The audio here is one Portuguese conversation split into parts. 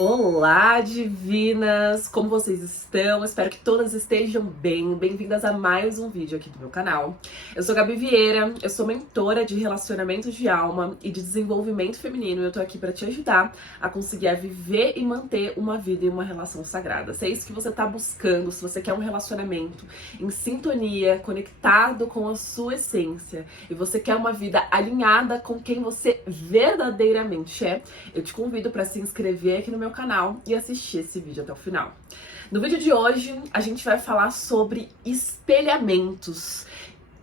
Olá, divinas! Como vocês estão? Espero que todas estejam bem. Bem-vindas a mais um vídeo aqui do meu canal. Eu sou Gabi Vieira, eu sou mentora de relacionamentos de alma e de desenvolvimento feminino. Eu tô aqui para te ajudar a conseguir viver e manter uma vida e uma relação sagrada. Se é isso que você tá buscando, se você quer um relacionamento em sintonia, conectado com a sua essência, e você quer uma vida alinhada com quem você verdadeiramente é, eu te convido para se inscrever aqui no meu canal e assistir esse vídeo até o final. No vídeo de hoje, a gente vai falar sobre espelhamentos,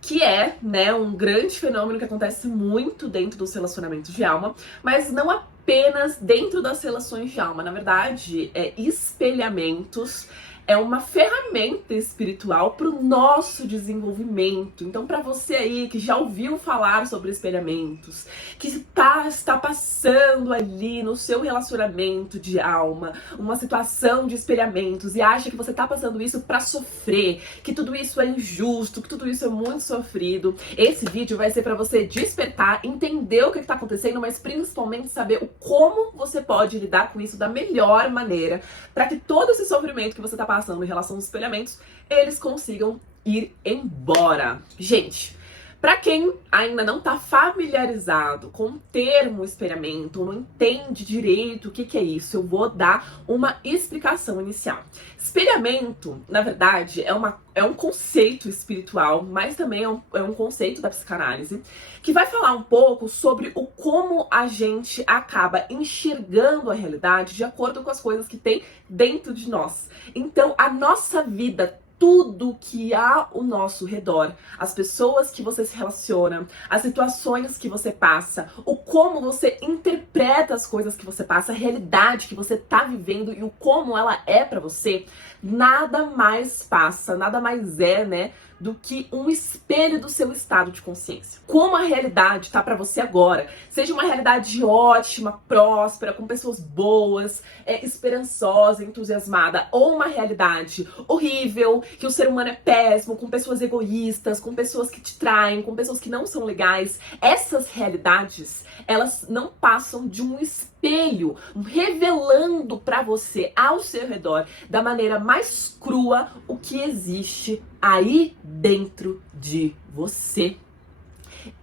que é, um grande fenômeno que acontece muito dentro dos relacionamentos de alma, mas não apenas dentro das relações de alma. Na verdade, espelhamentos é uma ferramenta espiritual para o nosso desenvolvimento. Então, para você aí que já ouviu falar sobre espelhamentos, que está passando ali no seu relacionamento de alma, uma situação de espelhamentos e acha que você está passando isso para sofrer, que tudo isso é injusto, que tudo isso é muito sofrido, esse vídeo vai ser para você despertar, entender o que está acontecendo, mas principalmente saber como você pode lidar com isso da melhor maneira, para que todo esse sofrimento que você está passando em relação aos espelhamentos, eles consigam ir embora. Gente, para quem ainda não está familiarizado com o termo espelhamento, ou não entende direito o que é isso, eu vou dar uma explicação inicial. Espelhamento, na verdade, é um conceito espiritual, mas também é um conceito da psicanálise, que vai falar um pouco sobre o como a gente acaba enxergando a realidade de acordo com as coisas que tem dentro de nós. Então, a nossa vida, tudo que há ao nosso redor, as pessoas que você se relaciona, as situações que você passa, o como você interpreta as coisas que você passa, a realidade que você tá vivendo e o como ela é pra você, nada mais passa, nada mais é, do que um espelho do seu estado de consciência. Como a realidade tá pra você agora, seja uma realidade ótima, próspera, com pessoas boas, esperançosa, entusiasmada, ou uma realidade horrível, que o ser humano é péssimo, com pessoas egoístas, com pessoas que te traem, com pessoas que não são legais, essas realidades, elas não passam de um espelho, revelando pra você, ao seu redor, da maneira mais crua, o que existe aí dentro de você.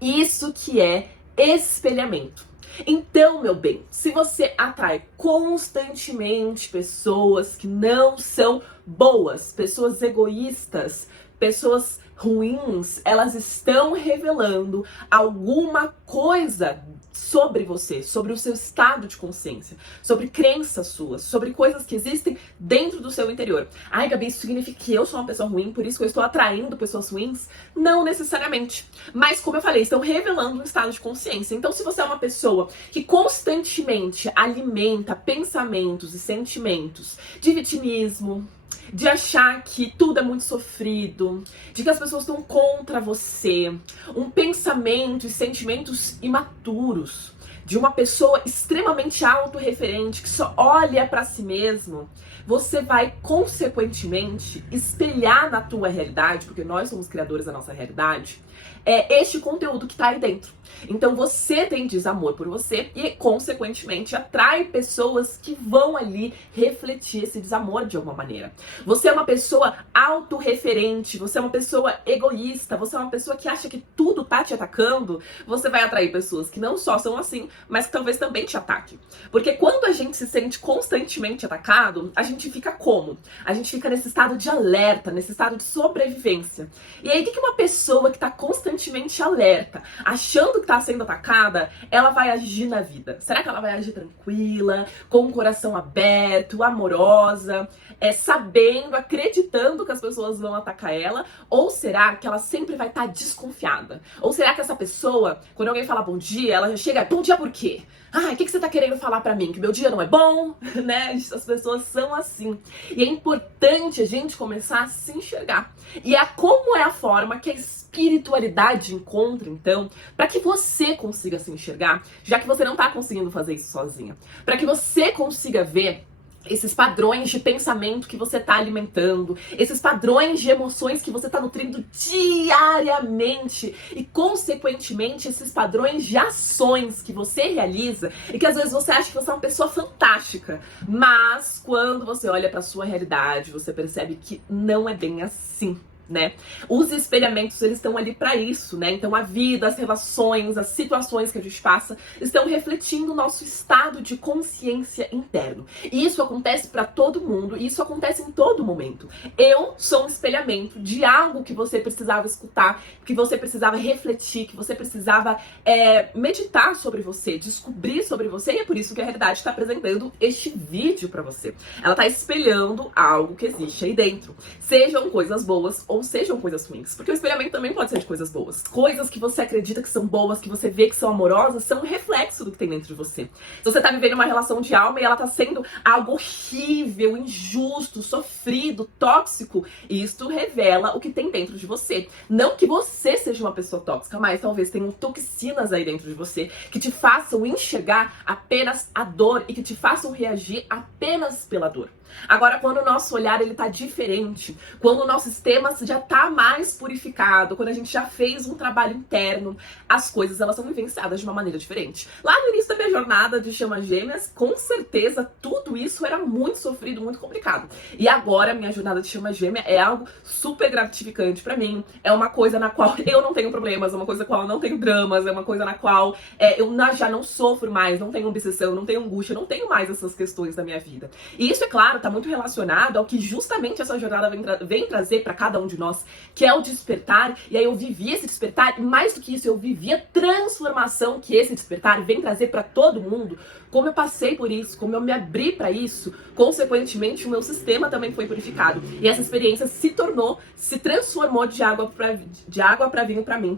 Isso que é espelhamento. Então, meu bem, se você atrai constantemente pessoas que não são boas, pessoas egoístas, pessoas ruins, elas estão revelando alguma coisa sobre você, sobre o seu estado de consciência, sobre crenças suas, sobre coisas que existem dentro do seu interior. Ai, Gabi, isso significa que eu sou uma pessoa ruim, por isso que eu estou atraindo pessoas ruins? Não necessariamente. Mas, como eu falei, estão revelando um estado de consciência. Então, se você é uma pessoa que constantemente alimenta pensamentos e sentimentos de vitimismo, de achar que tudo é muito sofrido, de que as pessoas estão contra você, um pensamento e sentimentos imaturos, de uma pessoa extremamente autorreferente que só olha pra si mesmo, você vai, consequentemente, espelhar na tua realidade, porque nós somos criadores da nossa realidade, este conteúdo que tá aí dentro. Então você tem desamor por você e, consequentemente, atrai pessoas que vão ali refletir esse desamor de alguma maneira. Você é uma pessoa autorreferente, você é uma pessoa egoísta, você é uma pessoa que acha que tudo tá te atacando, você vai atrair pessoas que não só são assim, mas que talvez também te ataquem. Porque quando a gente se sente constantemente atacado, a gente fica como? A gente fica nesse estado de alerta, nesse estado de sobrevivência. E aí, o que uma pessoa que tá constantemente alerta, achando que tá sendo atacada, ela vai agir na vida? Será que ela vai agir tranquila, com o coração aberto, amorosa, sabendo, acreditando que as pessoas vão atacar ela? Ou será que ela sempre vai estar desconfiada? Ou será que essa pessoa, quando alguém fala bom dia, ela já chega, bom dia por quê? O que você tá querendo falar pra mim? Que meu dia não é bom? As pessoas são assim. E é importante a gente começar a se enxergar. E como é a forma que a espiritualidade encontra, então, para que você consiga se enxergar, já que você não tá conseguindo fazer isso sozinha. Para que você consiga ver esses padrões de pensamento que você está alimentando, esses padrões de emoções que você está nutrindo diariamente e, consequentemente, esses padrões de ações que você realiza e que às vezes você acha que você é uma pessoa fantástica, mas quando você olha para sua realidade, você percebe que não é bem assim. Né? Os espelhamentos, eles estão ali para isso, né? Então a vida, as relações, as situações que a gente passa estão refletindo o nosso estado de consciência interno. E isso acontece para todo mundo, e isso acontece em todo momento. Eu sou um espelhamento de algo que você precisava escutar, que você precisava refletir, que você precisava meditar sobre você, descobrir sobre você, e é por isso que a realidade está apresentando este vídeo para você. Ela está espelhando algo que existe aí dentro. Sejam coisas boas ou sejam coisas ruins. Porque o espelhamento também pode ser de coisas boas. Coisas que você acredita que são boas, que você vê que são amorosas, são um reflexo do que tem dentro de você. Se você tá vivendo uma relação de alma e ela tá sendo algo horrível, injusto, sofrido, tóxico, isto revela o que tem dentro de você. Não que você seja uma pessoa tóxica, mas talvez tenham toxinas aí dentro de você que te façam enxergar apenas a dor e que te façam reagir apenas pela dor. Agora, quando o nosso olhar ele tá diferente, quando o nosso sistema já tá mais purificado, quando a gente já fez um trabalho interno, as coisas elas são vivenciadas de uma maneira diferente. Lá no início da minha jornada de chamas gêmeas, com certeza tudo isso era muito sofrido, muito complicado. E agora a minha jornada de chama gêmea é algo super gratificante pra mim. É uma coisa na qual eu não tenho problemas, é uma coisa na qual eu não tenho dramas, é uma coisa na qual eu já não sofro mais, não tenho obsessão, não tenho angústia, não tenho mais essas questões da minha vida. E isso, é claro, tá muito relacionado ao que justamente essa jornada vem trazer para cada um de nós, que é o despertar. E aí eu vivi esse despertar, e mais do que isso, eu vivi a transformação que esse despertar vem trazer para todo mundo. Como eu passei por isso, como eu me abri para isso, consequentemente o meu sistema também foi purificado. E essa experiência se transformou de água para vinho para mim.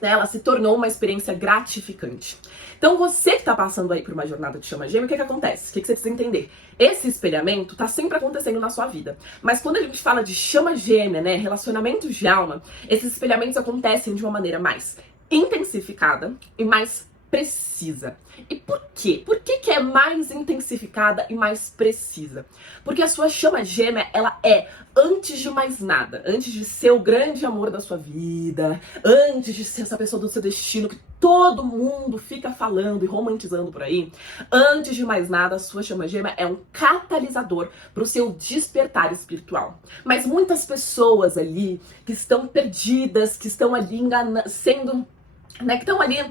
Ela se tornou uma experiência gratificante. Então você que tá passando aí por uma jornada de chama gêmea, o que acontece? O que você precisa entender? Esse espelhamento tá sempre acontecendo na sua vida. Mas quando a gente fala de chama gêmea, né, relacionamentos de alma, esses espelhamentos acontecem de uma maneira mais intensificada e mais precisa. E por quê? Por que é mais intensificada e mais precisa? Porque a sua chama gêmea, ela é, antes de mais nada, antes de ser o grande amor da sua vida, antes de ser essa pessoa do seu destino que todo mundo fica falando e romantizando por aí, antes de mais nada, a sua chama gêmea é um catalisador para o seu despertar espiritual. Mas muitas pessoas ali que estão perdidas, que estão ali que estão ali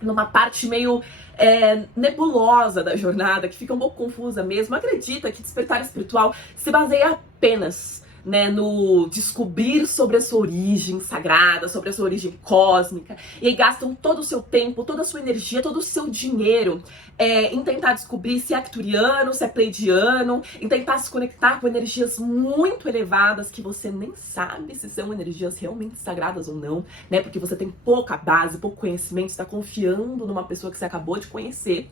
numa parte meio nebulosa da jornada, que fica um pouco confusa mesmo, acredita que despertar espiritual se baseia apenas, né, no descobrir sobre a sua origem sagrada, sobre a sua origem cósmica, e aí gastam todo o seu tempo, toda a sua energia, todo o seu dinheiro em tentar descobrir se é arcturiano, se é pleidiano, em tentar se conectar com energias muito elevadas que você nem sabe se são energias realmente sagradas ou não, né, porque você tem pouca base, pouco conhecimento, está confiando numa pessoa que você acabou de conhecer.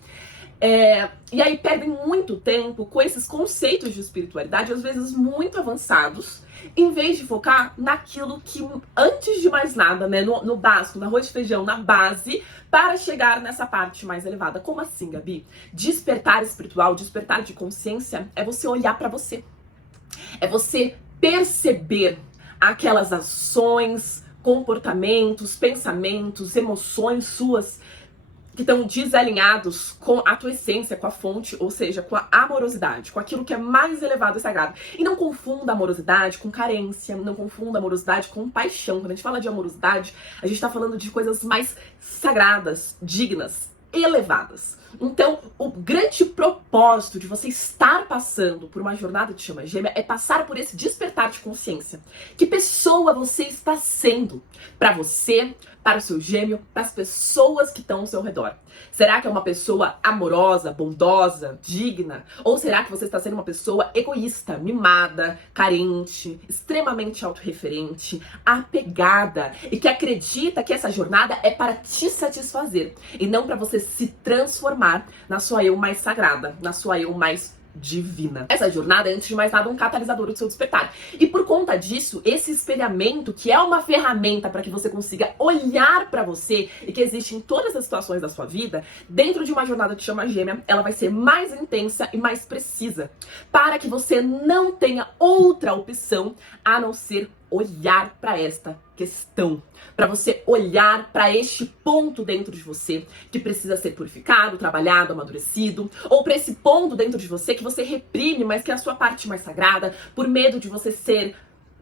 E aí perdem muito tempo com esses conceitos de espiritualidade, às vezes muito avançados, em vez de focar naquilo que, antes de mais nada, né, no básico, no arroz e feijão, na base, para chegar nessa parte mais elevada. Como assim, Gabi? Despertar espiritual, despertar de consciência, é você olhar para você. É você perceber aquelas ações, comportamentos, pensamentos, emoções suas que estão desalinhados com a tua essência, com a fonte, ou seja, com a amorosidade, com aquilo que é mais elevado e sagrado. E não confunda amorosidade com carência, não confunda amorosidade com paixão. Quando a gente fala de amorosidade, a gente tá falando de coisas mais sagradas, dignas, elevadas. Então, o grande propósito de você estar passando por uma jornada de chama gêmea é passar por esse despertar de consciência. Que pessoa você está sendo para você, para o seu gêmeo, para as pessoas que estão ao seu redor? Será que é uma pessoa amorosa, bondosa, digna? Ou será que você está sendo uma pessoa egoísta, mimada, carente, extremamente autorreferente, apegada e que acredita que essa jornada é para te satisfazer e não para você se transformar na sua eu mais sagrada, na sua eu mais divina. Essa jornada é, antes de mais nada, um catalisador do seu despertar. E por conta disso, esse espelhamento, que é uma ferramenta para que você consiga olhar para você e que existe em todas as situações da sua vida, dentro de uma jornada de chama gêmea, ela vai ser mais intensa e mais precisa, para que você não tenha outra opção a não ser olhar para esta questão, para você olhar para este ponto dentro de você que precisa ser purificado, trabalhado, amadurecido, ou para esse ponto dentro de você que você reprime, mas que é a sua parte mais sagrada, por medo de você ser,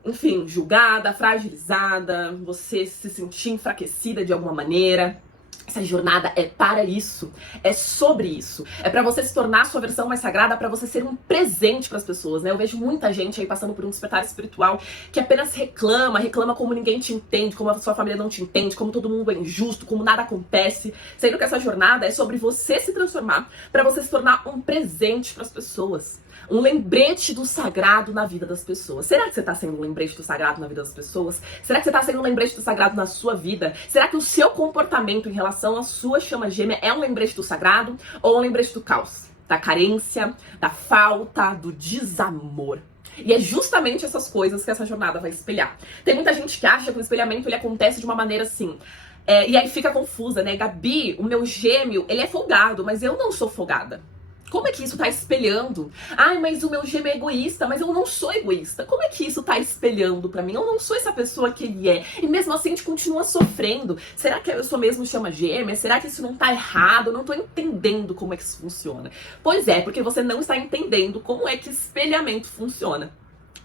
enfim, julgada, fragilizada, você se sentir enfraquecida de alguma maneira. Essa jornada é para isso, é sobre isso. É para você se tornar a sua versão mais sagrada, para você ser um presente para as pessoas, né? Eu vejo muita gente aí passando por um despertar espiritual que apenas reclama como ninguém te entende, como a sua família não te entende, como todo mundo é injusto, como nada acontece. Sendo que essa jornada é sobre você se transformar, para você se tornar um presente para as pessoas. Um lembrete do sagrado na vida das pessoas. Será que você está sendo um lembrete do sagrado na vida das pessoas? Será que você está sendo um lembrete do sagrado na sua vida? Será que o seu comportamento em relação à sua chama gêmea é um lembrete do sagrado ou um lembrete do caos? Da carência, da falta, do desamor? E é justamente essas coisas que essa jornada vai espelhar. Tem muita gente que acha que o espelhamento ele acontece de uma maneira assim. E aí fica confusa, né? Gabi, o meu gêmeo, ele é folgado, mas eu não sou folgada. Como é que isso tá espelhando? Ai, mas o meu gêmeo é egoísta, mas eu não sou egoísta. Como é que isso tá espelhando pra mim? Eu não sou essa pessoa que ele é. E mesmo assim a gente continua sofrendo. Será que eu sou mesmo chama gêmea? Será que isso não tá errado? Eu não tô entendendo como é que isso funciona. Pois é, porque você não está entendendo como é que espelhamento funciona.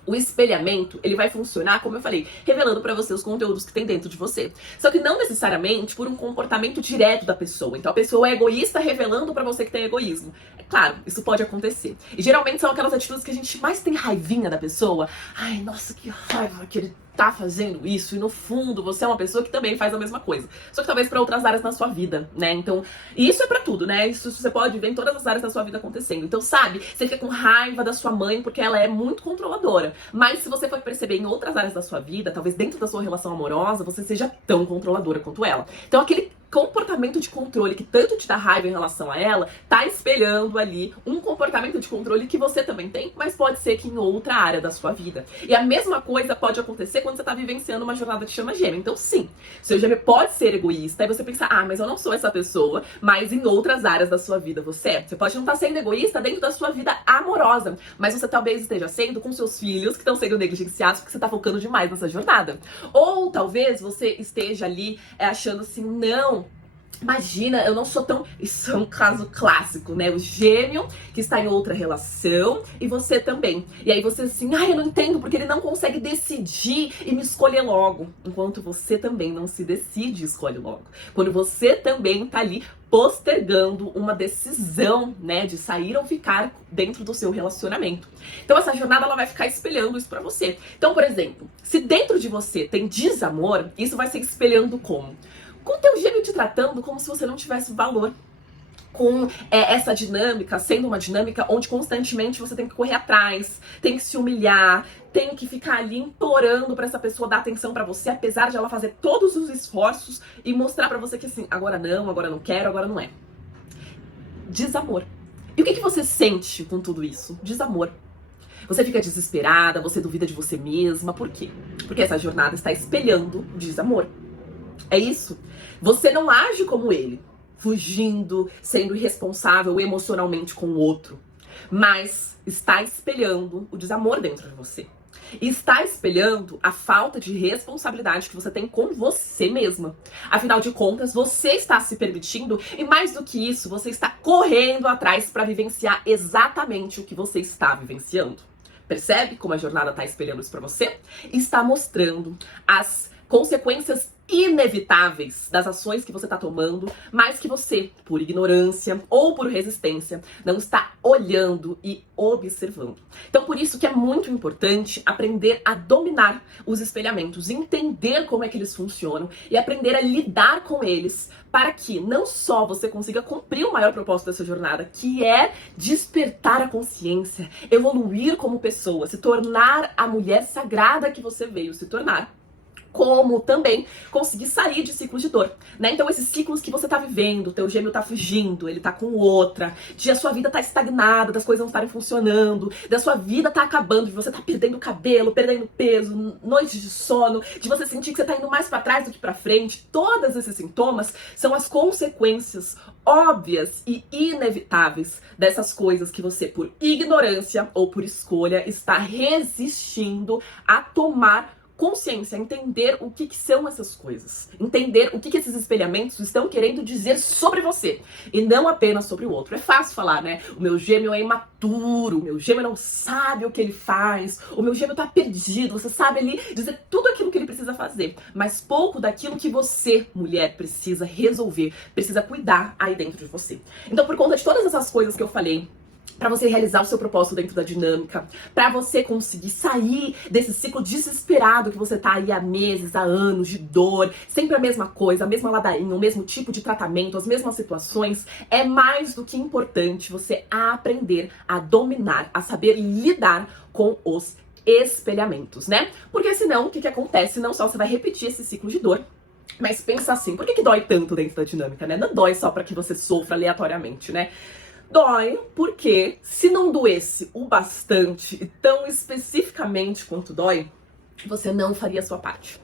O espelhamento, ele vai funcionar, como eu falei, revelando pra você os conteúdos que tem dentro de você. Só que não necessariamente por um comportamento direto da pessoa. Então a pessoa é egoísta revelando pra você que tem egoísmo. É claro, isso pode acontecer. E geralmente são aquelas atitudes que a gente mais tem raivinha da pessoa. Ai, nossa, que raiva que ele tá fazendo isso, e no fundo você é uma pessoa que também faz a mesma coisa, só que talvez para outras áreas na sua vida, né? Então, e isso é pra tudo, né? Isso você pode ver em todas as áreas da sua vida acontecendo. Então, sabe, você fica com raiva da sua mãe porque ela é muito controladora, mas se você for perceber em outras áreas da sua vida, talvez dentro da sua relação amorosa, você seja tão controladora quanto ela. Então, aquele comportamento de controle que tanto te dá raiva em relação a ela, tá espelhando ali um comportamento de controle que você também tem, mas pode ser que em outra área da sua vida. E a mesma coisa pode acontecer quando você tá vivenciando uma jornada de chama gêmea. Então sim, seu gêmeo pode ser egoísta, e você pensa, ah, mas eu não sou essa pessoa, mas em outras áreas da sua vida você é. Você pode não estar sendo egoísta dentro da sua vida amorosa, mas você talvez esteja sendo com seus filhos que estão sendo negligenciados porque você tá focando demais nessa jornada. Ou talvez você esteja ali achando assim, não, imagina, eu não sou tão... Isso é um caso clássico, né? O gêmeo que está em outra relação e você também. E aí você assim, ai, eu não entendo porque ele não consegue decidir e me escolher logo. Enquanto você também não se decide e escolhe logo. Quando você também tá ali postergando uma decisão, né, de sair ou ficar dentro do seu relacionamento. Então essa jornada ela vai ficar espelhando isso pra você. Então, por exemplo, se dentro de você tem desamor, isso vai ser espelhando como? Com o teu gêmeo te tratando como se você não tivesse valor. Com essa dinâmica, sendo uma dinâmica onde constantemente você tem que correr atrás, tem que se humilhar, tem que ficar ali implorando pra essa pessoa dar atenção pra você, apesar de ela fazer todos os esforços e mostrar pra você que assim, agora não quero, agora não é. Desamor. E o que você sente com tudo isso? Desamor. Você fica desesperada, você duvida de você mesma, por quê? Porque essa jornada está espelhando desamor. É isso. Você não age como ele, fugindo, sendo irresponsável emocionalmente com o outro, mas está espelhando o desamor dentro de você. E está espelhando a falta de responsabilidade que você tem com você mesma. Afinal de contas, você está se permitindo e mais do que isso, você está correndo atrás para vivenciar exatamente o que você está vivenciando. Percebe como a jornada está espelhando isso para você? Está mostrando as consequências inevitáveis das ações que você está tomando, mas que você, por ignorância ou por resistência, não está olhando e observando. Então, por isso que é muito importante aprender a dominar os espelhamentos, entender como é que eles funcionam e aprender a lidar com eles para que não só você consiga cumprir o maior propósito dessa jornada, que é despertar a consciência, evoluir como pessoa, se tornar a mulher sagrada que você veio se tornar, como também conseguir sair de ciclos de dor, né? Então esses ciclos que você tá vivendo, teu gêmeo tá fugindo, ele tá com outra, de a sua vida tá estagnada, das coisas não estarem funcionando, da sua vida tá acabando, de você tá perdendo cabelo, perdendo peso, noites de sono, de você sentir que você tá indo mais pra trás do que pra frente, todos esses sintomas são as consequências óbvias e inevitáveis dessas coisas que você, por ignorância ou por escolha, está resistindo a tomar consciência, entender o que são essas coisas, entender o que esses espelhamentos estão querendo dizer sobre você e não apenas sobre o outro. É fácil falar, né? O meu gêmeo é imaturo, o meu gêmeo não sabe o que ele faz, o meu gêmeo tá perdido, você sabe ali dizer tudo aquilo que ele precisa fazer, mas pouco daquilo que você, mulher, precisa resolver, precisa cuidar aí dentro de você. Então, por conta de todas essas coisas que eu falei, para você realizar o seu propósito dentro da dinâmica, para você conseguir sair desse ciclo desesperado que você tá aí há meses, há anos de dor, sempre a mesma coisa, a mesma ladainha, o mesmo tipo de tratamento, as mesmas situações, é mais do que importante você aprender a dominar, a saber lidar com os espelhamentos, né? Porque senão, o que acontece? Não só você vai repetir esse ciclo de dor, mas pensa assim, por que dói tanto dentro da dinâmica, né? Não dói só para que você sofra aleatoriamente, né? Dói porque, se não doesse o bastante e tão especificamente quanto dói, você não faria a sua parte.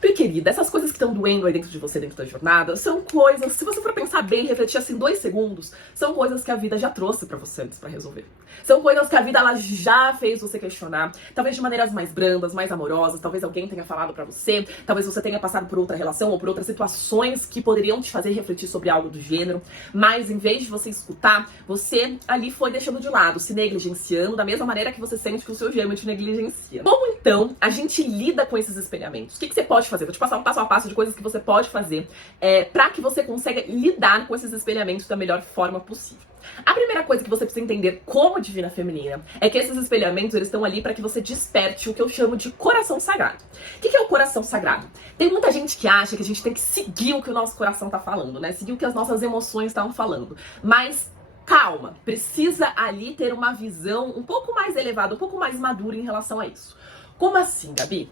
Porque, querida, essas coisas que estão doendo aí dentro de você, dentro da jornada, são coisas, se você for pensar bem, refletir assim 2 segundos, são coisas que a vida já trouxe pra você antes pra resolver. São coisas que a vida ela já fez você questionar, talvez de maneiras mais brandas, mais amorosas, talvez alguém tenha falado pra você, talvez você tenha passado por outra relação ou por outras situações que poderiam te fazer refletir sobre algo do gênero, mas em vez de você escutar, você ali foi deixando de lado, se negligenciando, da mesma maneira que você sente que o seu gêmeo te negligencia. Como então a gente lida com esses espelhamentos? O que você pode fazer? Vou te passar um passo a passo de coisas que você pode fazer para que você consiga lidar com esses espelhamentos da melhor forma possível. A primeira coisa que você precisa entender como divina feminina é que esses espelhamentos eles estão ali para que você desperte o que eu chamo de coração sagrado. O que é o coração sagrado? Tem muita gente que acha que a gente tem que seguir o que o nosso coração tá falando, né? Seguir o que as nossas emoções estão falando. Mas calma, precisa ali ter uma visão um pouco mais elevada, um pouco mais madura em relação a isso. Como assim, Gabi?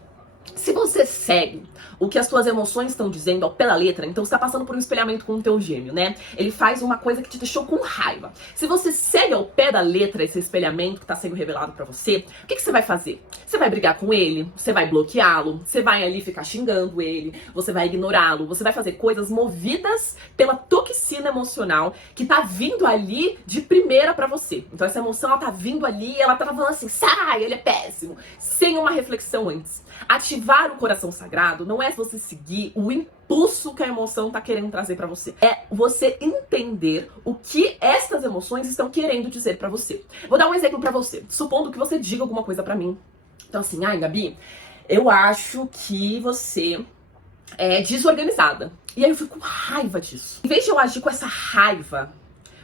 Se você segue o que as suas emoções estão dizendo ao pé da letra, então você tá passando por um espelhamento com o teu gêmeo, né? Ele faz uma coisa que te deixou com raiva. Se você segue ao pé da letra esse espelhamento que tá sendo revelado pra você, o que você vai fazer? Você vai brigar com ele, você vai bloqueá-lo, você vai ali ficar xingando ele, você vai ignorá-lo, você vai fazer coisas movidas pela toxina emocional que tá vindo ali de primeira pra você. Então essa emoção, ela tá vindo ali e ela tá falando assim, sai, ele é péssimo, sem uma reflexão antes. Ativar o coração sagrado não é você seguir o impulso que a emoção tá querendo trazer pra você. É você entender o que essas emoções estão querendo dizer pra você. Vou dar um exemplo pra você. Supondo que você diga alguma coisa pra mim. Então assim, ai, Gabi, eu acho que você é desorganizada. E aí eu fico com raiva disso. Em vez de eu agir com essa raiva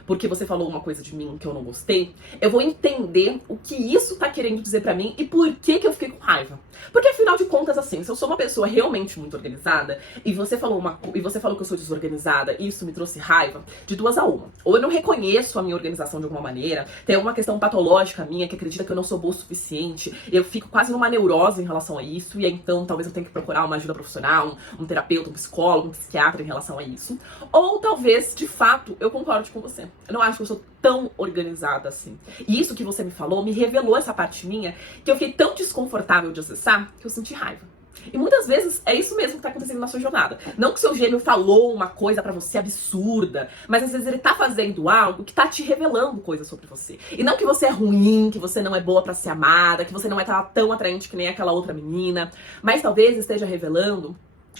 porque você falou uma coisa de mim que eu não gostei, eu vou entender o que isso tá querendo dizer pra mim e por que eu fiquei com raiva. Porque afinal de contas, assim, se eu sou uma pessoa realmente muito organizada e você falou que eu sou desorganizada e isso me trouxe raiva, de 2 a 1. Ou eu não reconheço a minha organização de alguma maneira, tem alguma questão patológica minha que acredita que eu não sou boa o suficiente, eu fico quase numa neurose em relação a isso, e aí, então talvez eu tenha que procurar uma ajuda profissional, um terapeuta, um psicólogo, um psiquiatra em relação a isso. Ou talvez, de fato, eu concorde com você. Eu não acho que eu sou tão organizada assim. E isso que você me falou me revelou essa parte minha que eu fiquei tão desconfortável de acessar que eu senti raiva. E muitas vezes é isso mesmo que tá acontecendo na sua jornada. Não que o seu gêmeo falou uma coisa pra você absurda, mas às vezes ele tá fazendo algo que tá te revelando coisas sobre você. E não que você é ruim, que você não é boa pra ser amada, que você não é tão atraente que nem aquela outra menina, mas talvez esteja revelando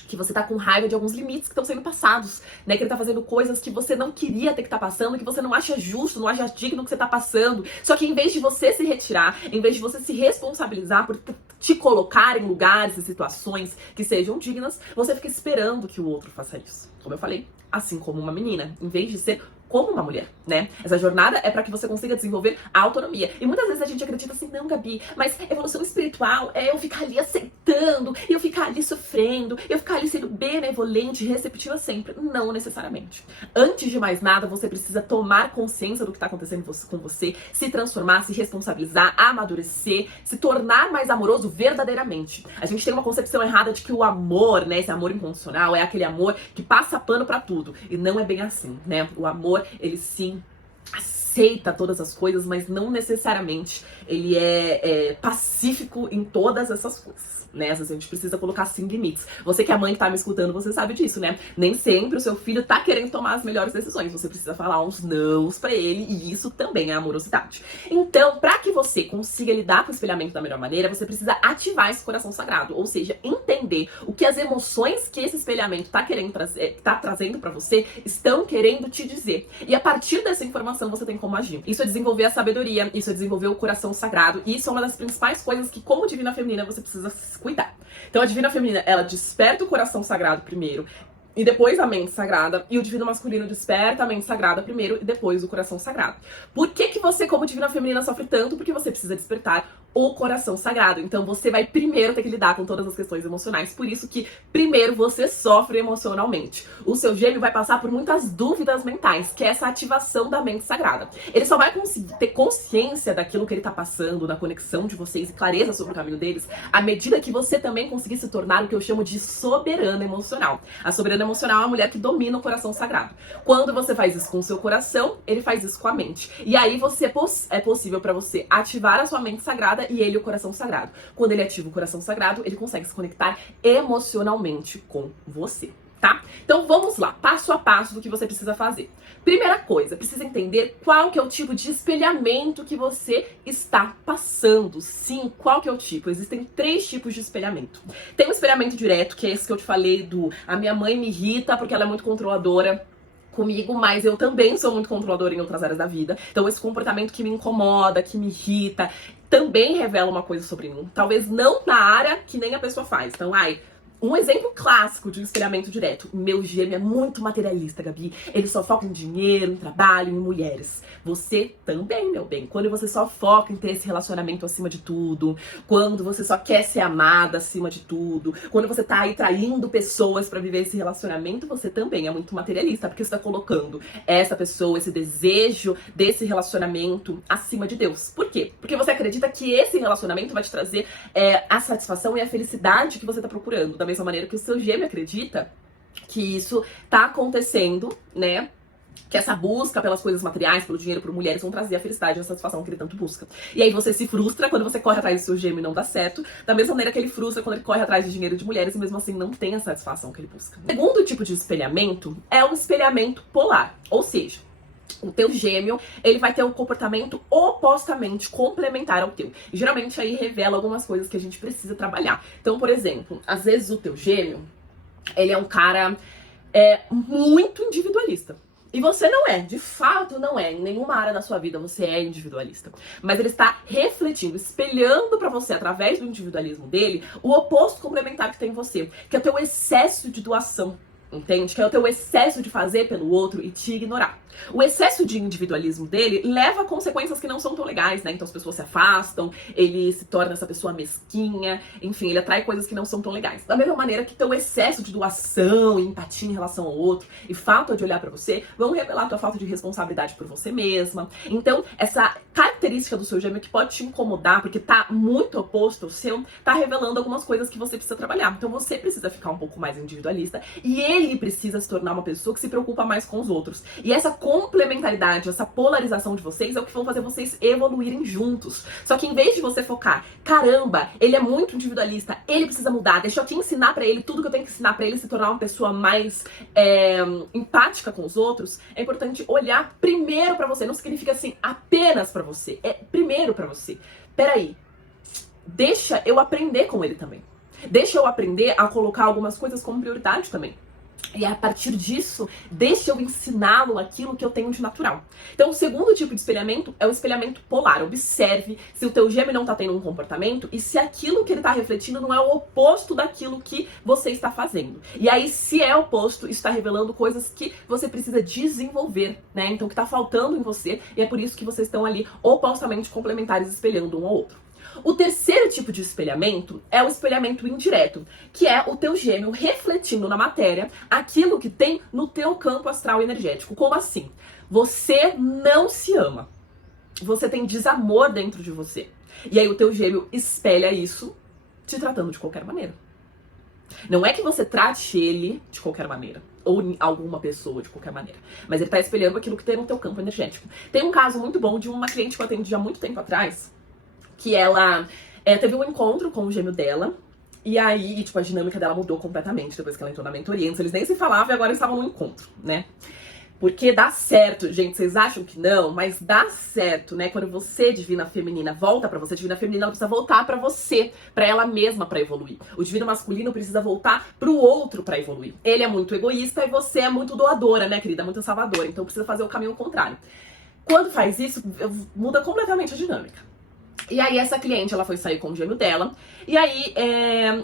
que você tá com raiva de alguns limites que estão sendo passados, né? Que ele tá fazendo coisas que você não queria ter que tá passando, que você não acha justo, não acha digno que você tá passando. Só que em vez de você se retirar, em vez de você se responsabilizar por te colocar em lugares e situações que sejam dignas, você fica esperando que o outro faça isso. como eu falei, assim como uma menina, em vez de ser como uma mulher, né? Essa jornada é para que você consiga desenvolver a autonomia. E muitas vezes a gente acredita assim, não, Gabi, mas evolução espiritual é eu ficar ali aceitando, eu ficar ali sofrendo, eu ficar ali sendo benevolente e receptiva sempre. Não necessariamente. Antes de mais nada, você precisa tomar consciência do que está acontecendo com você, se transformar, se responsabilizar, amadurecer, se tornar mais amoroso verdadeiramente. A gente tem uma concepção errada de que o amor, né, esse amor incondicional, é aquele amor que passa pano pra tudo. E não é bem assim, né? O amor, ele sim aceita todas as coisas, mas não necessariamente ele é pacífico em todas essas coisas, né? Às vezes a gente precisa colocar sim limites. Você que é mãe que tá me escutando, você sabe disso, né? Nem sempre o seu filho tá querendo tomar as melhores decisões. Você precisa falar uns nãos pra ele, e isso também é amorosidade. Então, pra que você consiga lidar com o espelhamento da melhor maneira, você precisa ativar esse coração sagrado, ou seja, entender o que as emoções que esse espelhamento tá querendo trazer, tá trazendo pra você, estão querendo te dizer. E a partir dessa informação você tem como agir. Isso é desenvolver a sabedoria, isso é desenvolver o coração sagrado, e isso é uma das principais coisas que, como divina feminina, você precisa cuidar. Então a divina feminina, ela desperta o coração sagrado primeiro, e depois a mente sagrada, e o divino masculino desperta a mente sagrada primeiro e depois o coração sagrado. Por que que você, como divina feminina, sofre tanto? Porque você precisa despertar o coração sagrado. Então você vai primeiro ter que lidar com todas as questões emocionais. Por isso que primeiro você sofre emocionalmente. O seu gêmeo vai passar por muitas dúvidas mentais, que é essa ativação da mente sagrada. Ele só vai conseguir ter consciência daquilo que ele tá passando, na conexão de vocês e clareza sobre o caminho deles, à medida que você também conseguir se tornar o que eu chamo de soberana emocional. A soberana emocional é a mulher que domina o coração sagrado. Quando você faz isso com o seu coração, ele faz isso com a mente. E aí é possível para você ativar a sua mente sagrada e ele o coração sagrado. Quando ele ativa o coração sagrado, ele consegue se conectar emocionalmente com você, tá? Então vamos lá, passo a passo do que você precisa fazer. Primeira coisa, precisa entender qual que é o tipo de espelhamento que você está passando. Sim, qual que é o tipo? Existem 3 tipos de espelhamento. Tem o espelhamento direto, que é esse que eu te falei do a minha mãe me irrita porque ela é muito controladora comigo, mas eu também sou muito controladora em outras áreas da vida. Então esse comportamento que me incomoda, que me irrita, também revela uma coisa sobre mim. Talvez não na área que nem a pessoa faz. Então, um exemplo clássico de um espelhamento direto. Meu gêmeo é muito materialista, Gabi. Ele só foca em dinheiro, em trabalho, em mulheres. Você também, meu bem. Quando você só foca em ter esse relacionamento acima de tudo, quando você só quer ser amada acima de tudo, quando você tá aí traindo pessoas pra viver esse relacionamento, você também é muito materialista, porque você tá colocando essa pessoa, esse desejo desse relacionamento acima de Deus. Por quê? Porque você acredita que esse relacionamento vai te trazer a satisfação e a felicidade que você tá procurando. Da mesma maneira que o seu gêmeo acredita que isso tá acontecendo, né? Que essa busca pelas coisas materiais, pelo dinheiro, por mulheres, vão trazer a felicidade e a satisfação que ele tanto busca. E aí você se frustra quando você corre atrás do seu gêmeo e não dá certo, da mesma maneira que ele frustra quando ele corre atrás de dinheiro de mulheres e mesmo assim não tem a satisfação que ele busca. O segundo tipo de espelhamento é o espelhamento polar, ou seja, o teu gêmeo, ele vai ter um comportamento opostamente complementar ao teu. E geralmente aí revela algumas coisas que a gente precisa trabalhar. Então, por exemplo, às vezes o teu gêmeo, ele é um cara muito individualista. E você não é, de fato não é. Em nenhuma área da sua vida você é individualista. Mas ele está refletindo, espelhando pra você, através do individualismo dele, o oposto complementar que tem em você, que é o teu excesso de doação. Entende? Que é o teu excesso de fazer pelo outro e te ignorar. O excesso de individualismo dele leva a consequências que não são tão legais, né? Então as pessoas se afastam, ele se torna essa pessoa mesquinha, enfim, ele atrai coisas que não são tão legais. Da mesma maneira que teu excesso de doação e empatia em relação ao outro e falta de olhar pra você vão revelar tua falta de responsabilidade por você mesma. Então, essa característica do seu gêmeo que pode te incomodar, porque tá muito oposto ao seu, tá revelando algumas coisas que você precisa trabalhar. Então você precisa ficar um pouco mais individualista e ele precisa se tornar uma pessoa que se preocupa mais com os outros. E essa complementaridade, essa polarização de vocês é o que vão fazer vocês evoluírem juntos. Só que em vez de você focar, caramba, ele é muito individualista, ele precisa mudar, deixa eu aqui ensinar pra ele tudo que eu tenho que ensinar pra ele se tornar uma pessoa mais empática com os outros, é importante olhar primeiro pra você. Não significa assim, apenas pra você, é primeiro pra você. Peraí, deixa eu aprender com ele também. Deixa eu aprender a colocar algumas coisas como prioridade também. E a partir disso, deixa eu ensiná-lo aquilo que eu tenho de natural. Então, o segundo tipo de espelhamento é o espelhamento polar. Observe se o teu gêmeo não está tendo um comportamento e se aquilo que ele está refletindo não é o oposto daquilo que você está fazendo. E aí, se é oposto, isso está revelando coisas que você precisa desenvolver, né? Então, que está faltando em você, e é por isso que vocês estão ali opostamente complementares, espelhando um ao outro. O terceiro tipo de espelhamento é o espelhamento indireto, que é o teu gêmeo refletindo na matéria aquilo que tem no teu campo astral energético. Como assim? Você não se ama. Você tem desamor dentro de você. E aí o teu gêmeo espelha isso te tratando de qualquer maneira. Não é que você trate ele de qualquer maneira, ou alguma pessoa de qualquer maneira, mas ele tá espelhando aquilo que tem no teu campo energético. Tem um caso muito bom de uma cliente que eu atendi há muito tempo atrás, que ela teve um encontro com o gêmeo dela, e aí, tipo, a dinâmica dela mudou completamente depois que ela entrou na mentoria. Antes eles nem se falavam e agora eles estavam no encontro, né? Porque dá certo, gente, vocês acham que não, mas dá certo, né? Quando você, divina feminina, volta pra você, divina feminina, ela precisa voltar pra você, pra ela mesma pra evoluir. O divino masculino precisa voltar pro outro pra evoluir. Ele é muito egoísta e você é muito doadora, né, querida? Muito salvadora, então precisa fazer o caminho contrário. Quando faz isso, muda completamente a dinâmica. E aí essa cliente, ela foi sair com o gêmeo dela, e aí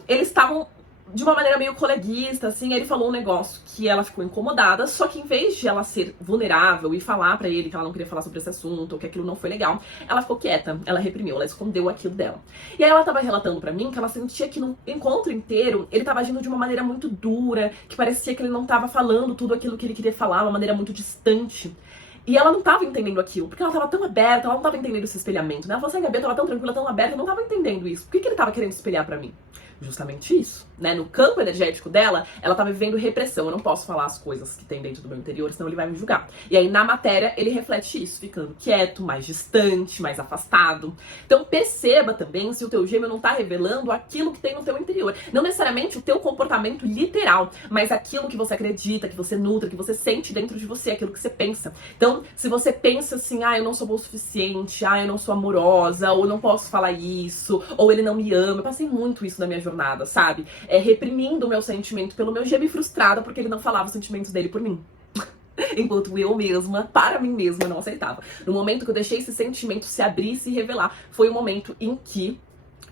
eles estavam de uma maneira meio coleguista, assim. Ele falou um negócio que ela ficou incomodada, só que em vez de ela ser vulnerável e falar pra ele que ela não queria falar sobre esse assunto, ou que aquilo não foi legal, ela ficou quieta, ela reprimiu, ela escondeu aquilo dela. E aí ela tava relatando pra mim que ela sentia que no encontro inteiro ele tava agindo de uma maneira muito dura, que parecia que ele não tava falando tudo aquilo que ele queria falar, de uma maneira muito distante. E ela não tava entendendo aquilo, porque ela tava tão aberta, ela não tava entendendo esse espelhamento, né? Ela falou assim, Gabi, eu tava tão tranquila, tão aberta, eu não tava entendendo isso. Por que ele tava querendo espelhar pra mim? Justamente isso, né? No campo energético dela, ela tava vivendo repressão. Eu não posso falar as coisas que tem dentro do meu interior, senão ele vai me julgar. E aí, na matéria, ele reflete isso, ficando quieto, mais distante, mais afastado. Então, perceba também se o teu gêmeo não tá revelando aquilo que tem no teu interior. Não necessariamente o teu comportamento literal, mas aquilo que você acredita, que você nutre, que você sente dentro de você, aquilo que você pensa. Então, se você pensa assim, eu não sou boa o suficiente, eu não sou amorosa, ou não posso falar isso, ou ele não me ama. Eu passei muito isso na minha jornada, sabe? Reprimindo o meu sentimento pelo meu gêmeo, frustrada porque ele não falava os sentimentos dele por mim. Enquanto eu mesma, para mim mesma, não aceitava. No momento que eu deixei esse sentimento se abrir e se revelar, foi o momento em que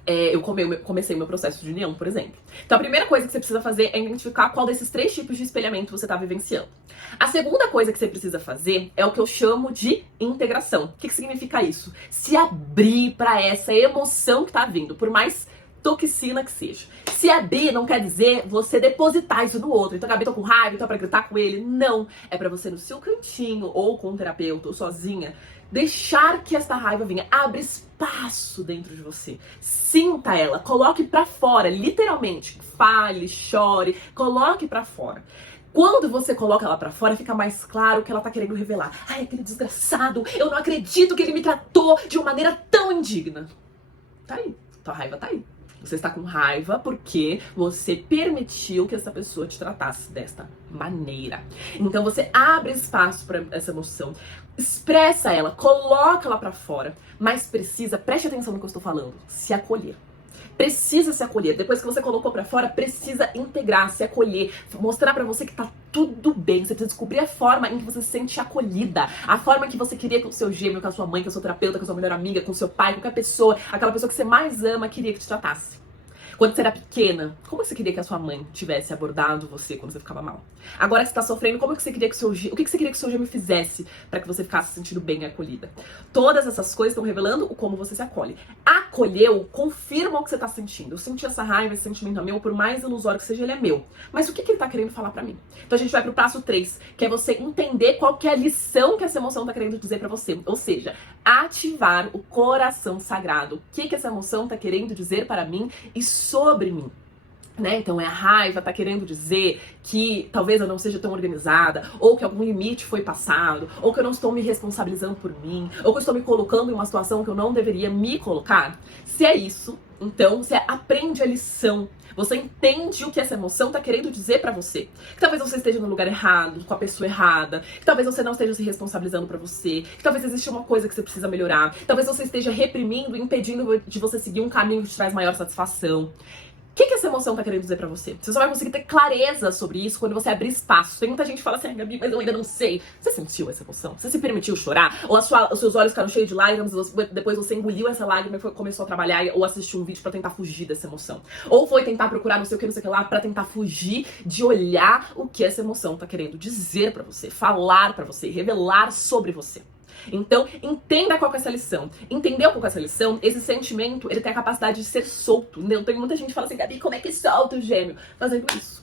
eu comecei o meu processo de união, por exemplo. Então a primeira coisa que você precisa fazer é identificar qual desses 3 tipos de espelhamento você está vivenciando. A segunda coisa que você precisa fazer é o que eu chamo de integração. O que significa isso? Se abrir para essa emoção que tá vindo, por mais toxina que seja. Se abrir não quer dizer você depositar isso no outro. Então, Gabi, tô com raiva, então é pra gritar com ele. Não. É pra você, no seu cantinho, ou com um terapeuta, ou sozinha, deixar que essa raiva venha. Abre espaço dentro de você. Sinta ela. Coloque pra fora, literalmente. Fale, chore, coloque pra fora. Quando você coloca ela pra fora, fica mais claro o que ela tá querendo revelar. Ai, aquele desgraçado, eu não acredito que ele me tratou de uma maneira tão indigna. Tá aí. Tua raiva tá aí. Você está com raiva porque você permitiu que essa pessoa te tratasse desta maneira. Então você abre espaço para essa emoção, expressa ela, coloca ela para fora, mas precisa, preste atenção no que eu estou falando, se acolher. Precisa se acolher. Depois que você colocou pra fora, precisa integrar, se acolher, mostrar pra você que tá tudo bem. Você precisa descobrir a forma em que você se sente acolhida, a forma que você queria que o seu gêmeo, com a sua mãe, com a sua terapeuta, com a sua melhor amiga, com o seu pai, qualquer pessoa, aquela pessoa que você mais ama, queria que te tratasse. Quando você era pequena, como você queria que a sua mãe tivesse abordado você quando você ficava mal? Agora que você tá sofrendo, como que você queria que o que você queria que o seu gêmeo fizesse para que você ficasse se sentindo bem e acolhida? Todas essas coisas estão revelando o como você se acolhe. Acolheu, confirma o que você tá sentindo. Eu senti essa raiva, esse sentimento é meu, por mais ilusório que seja, ele é meu. Mas o que ele tá querendo falar pra mim? Então a gente vai pro passo 3, que é você entender qual que é a lição que essa emoção tá querendo dizer pra você. Ou seja, ativar o coração sagrado. O que essa emoção tá querendo dizer para mim e sobre mim. Né? Então a raiva tá querendo dizer que talvez eu não seja tão organizada, ou que algum limite foi passado, ou que eu não estou me responsabilizando por mim, ou que eu estou me colocando em uma situação que eu não deveria me colocar. Se é isso, então você aprende a lição. Você entende o que essa emoção tá querendo dizer pra você. Que talvez você esteja no lugar errado, com a pessoa errada, que talvez você não esteja se responsabilizando pra você, que talvez exista uma coisa que você precisa melhorar, talvez você esteja reprimindo e impedindo de você seguir um caminho que te traz maior satisfação. que essa emoção tá querendo dizer pra você? Você só vai conseguir ter clareza sobre isso quando você abrir espaço. Tem muita gente que fala assim, Gabi, mas eu ainda não sei. Você sentiu essa emoção? Você se permitiu chorar? Ou os seus olhos ficaram cheios de lágrimas, depois você engoliu essa lágrima e começou a trabalhar ou assistiu um vídeo pra tentar fugir dessa emoção? Ou foi tentar procurar não sei o que lá pra tentar fugir de olhar o que essa emoção tá querendo dizer pra você, falar pra você, revelar sobre você. Então, entenda qual que é essa lição. Entendeu qual que é essa lição? Esse sentimento, ele tem a capacidade de ser solto. Entendeu? Tem muita gente que fala assim, Gabi, como é que solta o gêmeo? Fazendo isso.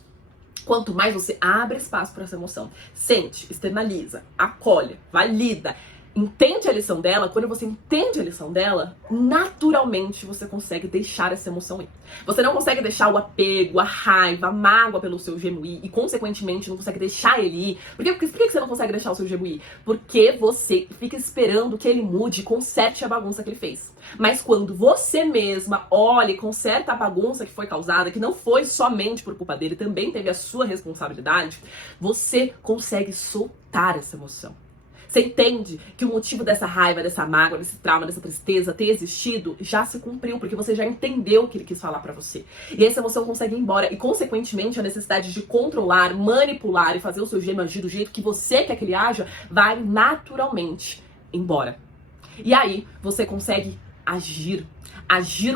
Quanto mais você abre espaço para essa emoção, sente, externaliza, acolhe, valida, entende a lição dela, quando você entende a lição dela, naturalmente você consegue deixar essa emoção ir. Você não consegue deixar o apego, a raiva, a mágoa pelo seu gêmeo ir e, consequentemente, não consegue deixar ele ir. Por que você não consegue deixar o seu gêmeo ir? Porque você fica esperando que ele mude e conserte a bagunça que ele fez. Mas quando você mesma olha e conserta a bagunça que foi causada, que não foi somente por culpa dele, também teve a sua responsabilidade, você consegue soltar essa emoção. Você entende que o motivo dessa raiva, dessa mágoa, desse trauma, dessa tristeza ter existido já se cumpriu, porque você já entendeu o que ele quis falar pra você. E essa emoção consegue ir embora. E, consequentemente, a necessidade de controlar, manipular e fazer o seu gêmeo agir do jeito que você quer que ele haja vai naturalmente embora. E aí, você consegue agir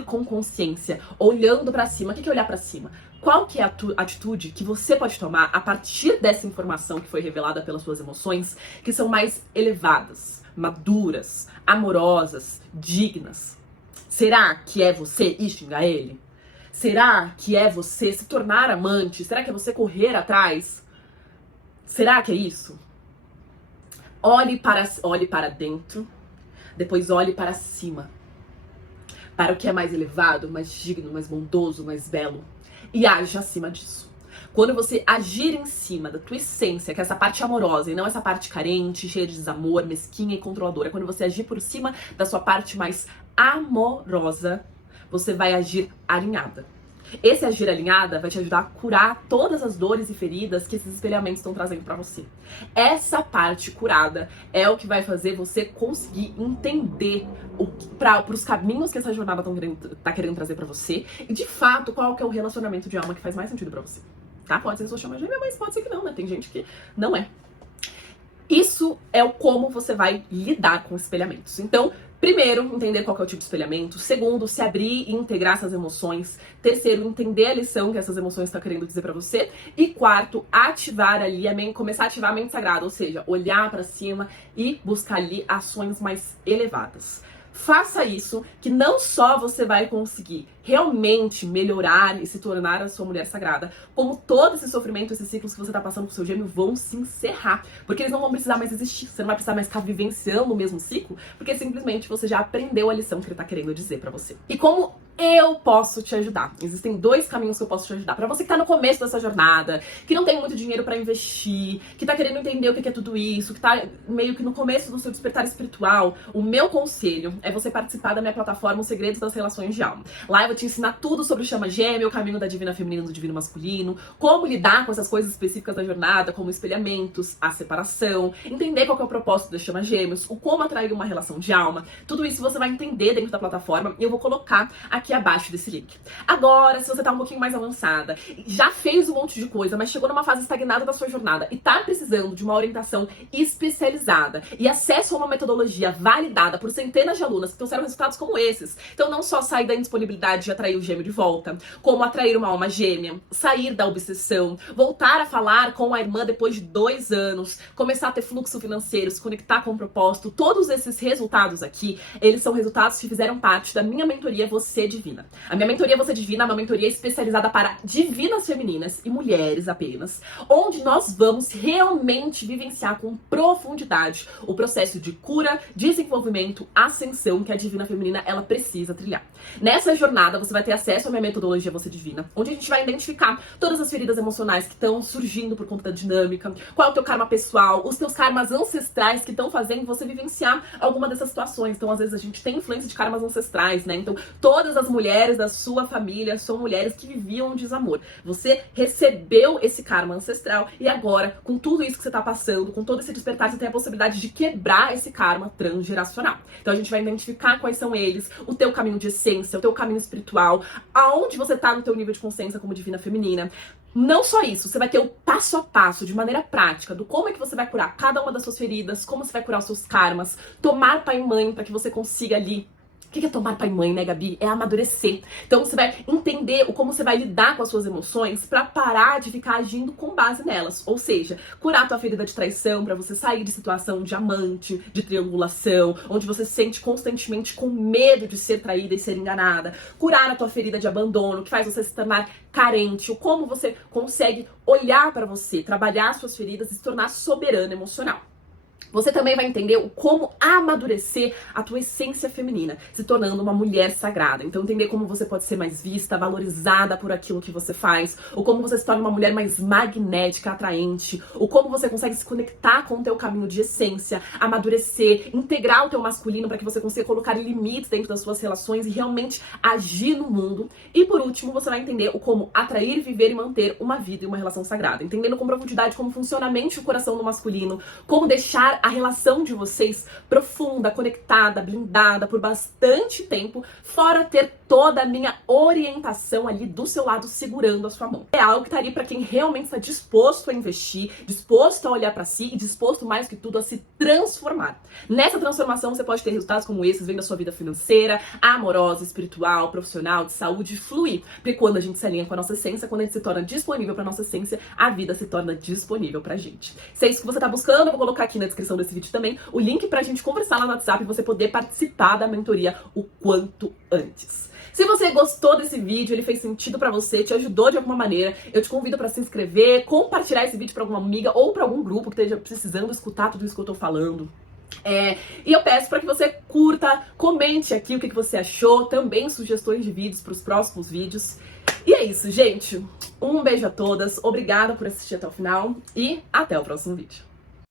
com consciência, olhando pra cima. O que é olhar pra cima? Qual que é a atitude que você pode tomar a partir dessa informação que foi revelada pelas suas emoções, que são mais elevadas, maduras, amorosas, dignas? Será que é você ir xingar ele? Será que é você se tornar amante? Será que é você correr atrás? Será que é isso? Olhe para dentro, depois olhe para cima. Para o que é mais elevado, mais digno, mais bondoso, mais belo. E age acima disso. Quando você agir em cima da tua essência, que é essa parte amorosa e não essa parte carente, cheia de desamor, mesquinha e controladora, quando você agir por cima da sua parte mais amorosa, você vai agir alinhada. Esse agir alinhada vai te ajudar a curar todas as dores e feridas que esses espelhamentos estão trazendo pra você. Essa parte curada é o que vai fazer você conseguir entender pros caminhos que essa jornada tá querendo trazer pra você e, de fato, qual que é o relacionamento de alma que faz mais sentido pra você. Tá? Pode ser que você chama gêmea, mas pode ser que não, né? Tem gente que não é. Isso é o como você vai lidar com espelhamentos. Então, primeiro, entender qual que é o tipo de espelhamento. Segundo, se abrir e integrar essas emoções. Terceiro, entender a lição que essas emoções estão querendo dizer pra você. E quarto, ativar ali começar a ativar a mente sagrada, ou seja, olhar pra cima e buscar ali ações mais elevadas. Faça isso, que não só você vai conseguir realmente melhorar e se tornar a sua mulher sagrada, como todo esse sofrimento, esses ciclos que você tá passando com o seu gêmeo vão se encerrar, porque eles não vão precisar mais existir, você não vai precisar mais ficar vivenciando o mesmo ciclo, porque simplesmente você já aprendeu a lição que ele tá querendo dizer pra você. E como eu posso te ajudar? Existem 2 caminhos que eu posso te ajudar. Pra você que tá no começo dessa jornada, que não tem muito dinheiro pra investir, que tá querendo entender o que é tudo isso, que tá meio que no começo do seu despertar espiritual, o meu conselho é você participar da minha plataforma Os Segredos das Relações de Alma. Lá eu vou te ensinar tudo sobre o chama gêmeo, o caminho da divina feminina e do divino masculino, como lidar com essas coisas específicas da jornada, como espelhamentos, a separação, entender qual que é o propósito da chama gêmeos, o como atrair uma relação de alma. Tudo isso você vai entender dentro da plataforma e eu vou colocar aqui abaixo desse link. Agora, se você tá um pouquinho mais avançada, já fez um monte de coisa, mas chegou numa fase estagnada da sua jornada e tá precisando de uma orientação especializada e acesso a uma metodologia validada por centenas de alunas que trouxeram resultados como esses. Então, não só sair da indisponibilidade de atrair o gêmeo de volta, como atrair uma alma gêmea, sair da obsessão, voltar a falar com a irmã depois de 2 anos, começar a ter fluxo financeiro, se conectar com o propósito, todos esses resultados aqui, eles são resultados que fizeram parte da minha mentoria Você Divina. A minha mentoria Você Divina é uma mentoria especializada para divinas femininas e mulheres apenas, onde nós vamos realmente vivenciar com profundidade o processo de cura, desenvolvimento, ascensão que a divina feminina ela precisa trilhar. Nessa jornada você vai ter acesso à minha metodologia Você Divina, onde a gente vai identificar todas as feridas emocionais que estão surgindo por conta da dinâmica, qual é o teu karma pessoal, os teus karmas ancestrais que estão fazendo você vivenciar alguma dessas situações. Então, às vezes, a gente tem influência de karmas ancestrais, né? Então, todas as mulheres da sua família são mulheres que viviam um desamor. Você recebeu esse karma ancestral e agora, com tudo isso que você tá passando, com todo esse despertar, você tem a possibilidade de quebrar esse karma transgeracional. Então a gente vai identificar quais são eles, o teu caminho de essência, o teu caminho espiritual, aonde você tá no teu nível de consciência como divina feminina. Não só isso, você vai ter o passo a passo, de maneira prática, do como é que você vai curar cada uma das suas feridas, como você vai curar os seus karmas, tomar pai e mãe para que você consiga ali. O que é tomar pai e mãe, né, Gabi? É amadurecer. Então você vai entender como você vai lidar com as suas emoções pra parar de ficar agindo com base nelas. Ou seja, curar a tua ferida de traição pra você sair de situação de amante, de triangulação, onde você se sente constantemente com medo de ser traída e ser enganada. Curar a tua ferida de abandono, que faz você se tornar carente. Ou como você consegue olhar pra você, trabalhar as suas feridas e se tornar soberana emocional. Você também vai entender o como amadurecer a tua essência feminina, se tornando uma mulher sagrada. Então entender como você pode ser mais vista, valorizada por aquilo que você faz, ou como você se torna uma mulher mais magnética, atraente, ou como você consegue se conectar com o teu caminho de essência, amadurecer, integrar o teu masculino para que você consiga colocar limites dentro das suas relações e realmente agir no mundo. E por último, você vai entender o como atrair, viver e manter uma vida e uma relação sagrada, entendendo com profundidade como funciona a mente e o coração do masculino, como deixar a relação de vocês profunda, conectada, blindada por bastante tempo, fora ter toda a minha orientação ali do seu lado segurando a sua mão. É algo que tá ali pra quem realmente está disposto a investir, disposto a olhar pra si e disposto mais que tudo a se transformar. Nessa transformação você pode ter resultados como esses, vendo a sua vida financeira, amorosa, espiritual, profissional, de saúde, fluir. Porque quando a gente se alinha com a nossa essência, quando a gente se torna disponível pra nossa essência, a vida se torna disponível pra gente. Se é isso que você tá buscando, eu vou colocar aqui na descrição desse vídeo também o link pra gente conversar lá no WhatsApp e você poder participar da mentoria o quanto antes. Se você gostou desse vídeo, ele fez sentido pra você, te ajudou de alguma maneira, eu te convido pra se inscrever, compartilhar esse vídeo pra alguma amiga ou pra algum grupo que esteja precisando escutar tudo isso que eu tô falando. E eu peço pra que você curta, comente aqui o que você achou, também sugestões de vídeos pros próximos vídeos. E é isso, gente. Um beijo a todas, obrigada por assistir até o final e até o próximo vídeo.